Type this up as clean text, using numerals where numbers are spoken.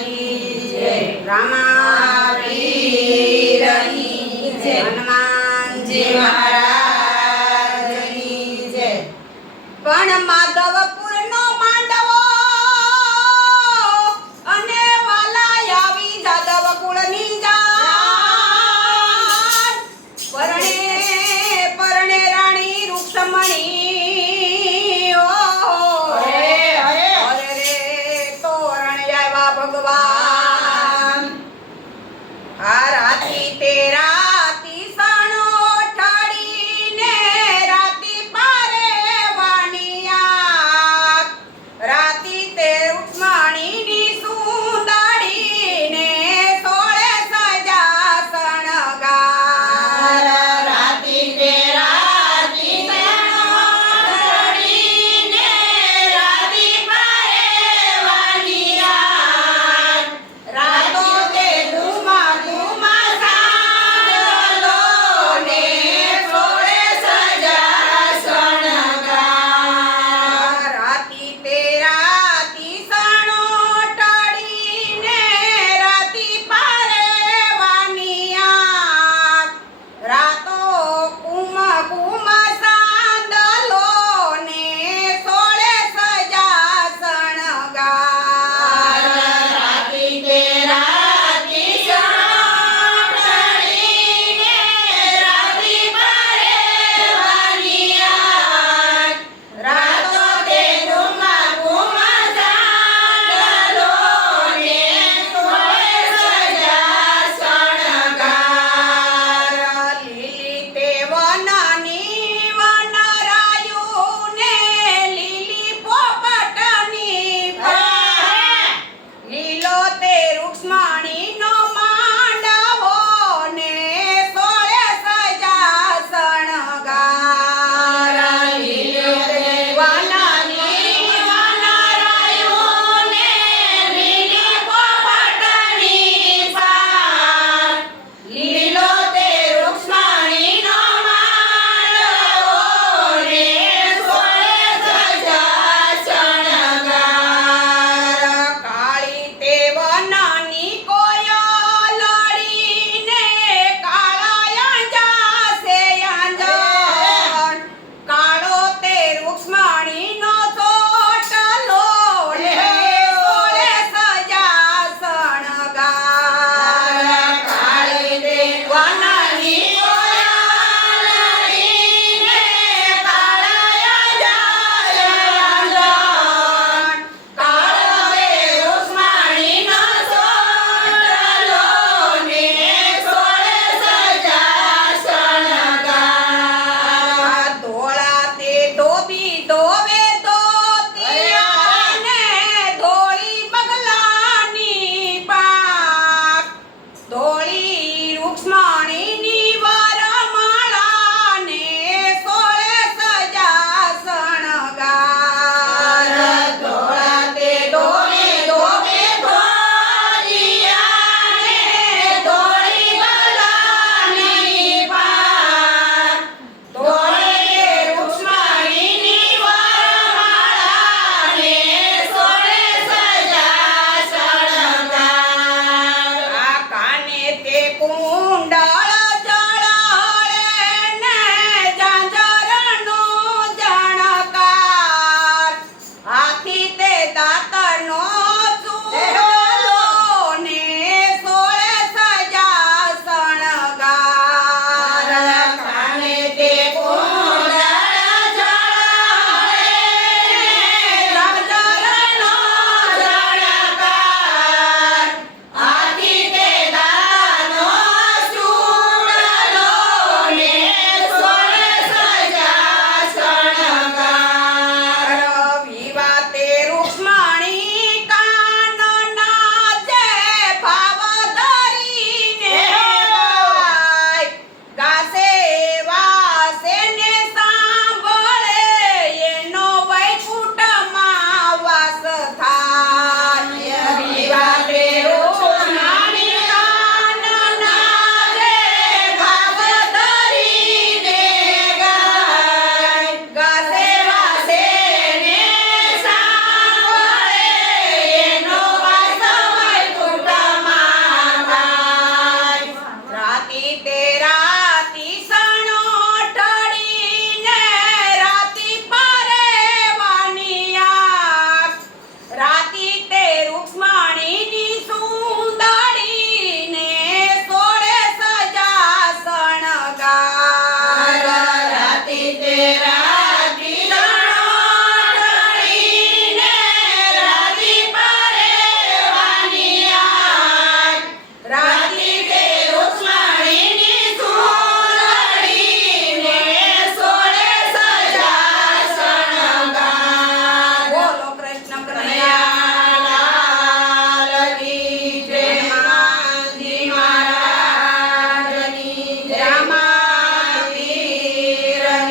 की जय। રામાવીરની જય। હનુમાનજી મહારાજની જય। પણ માધવપુરનો માંડવો અને વાલા આવી જાદવ કુળની જાન પરણે રાણી રૂક્ષમણી અરે અરે અરે રે તોરણ આવ્યા ભગવાન આ રાતી તેરા તીસણો ઠાડીને રાતી પારે વાનિયા રાતી તે રૂક્ષ્મણીની સુંદરીને સોળે સજા શણગાર રાતી તેરા તીસણો ઠાડીને રાતી પારે વાનિયા રાતો તે ધુમા ધુમા સાંડલો ને સોળે સજા શણગાર રાતી તેરા તીસણો ટાળીને રાતી પારે વાનિયા રાતો કુમ કુમ સાંદલો ને સોળે સજા શણગાર રાતી તેરા તીસણો ઠાડીને રાતી પારે વાનિયા રાતો તે ધુમા ધુમા સાંડલો ને સોળે સજા શણગાર લીલી તે વનની વનરાયું ને લીલી પોપટની લીલો તે વૃક્ષમાં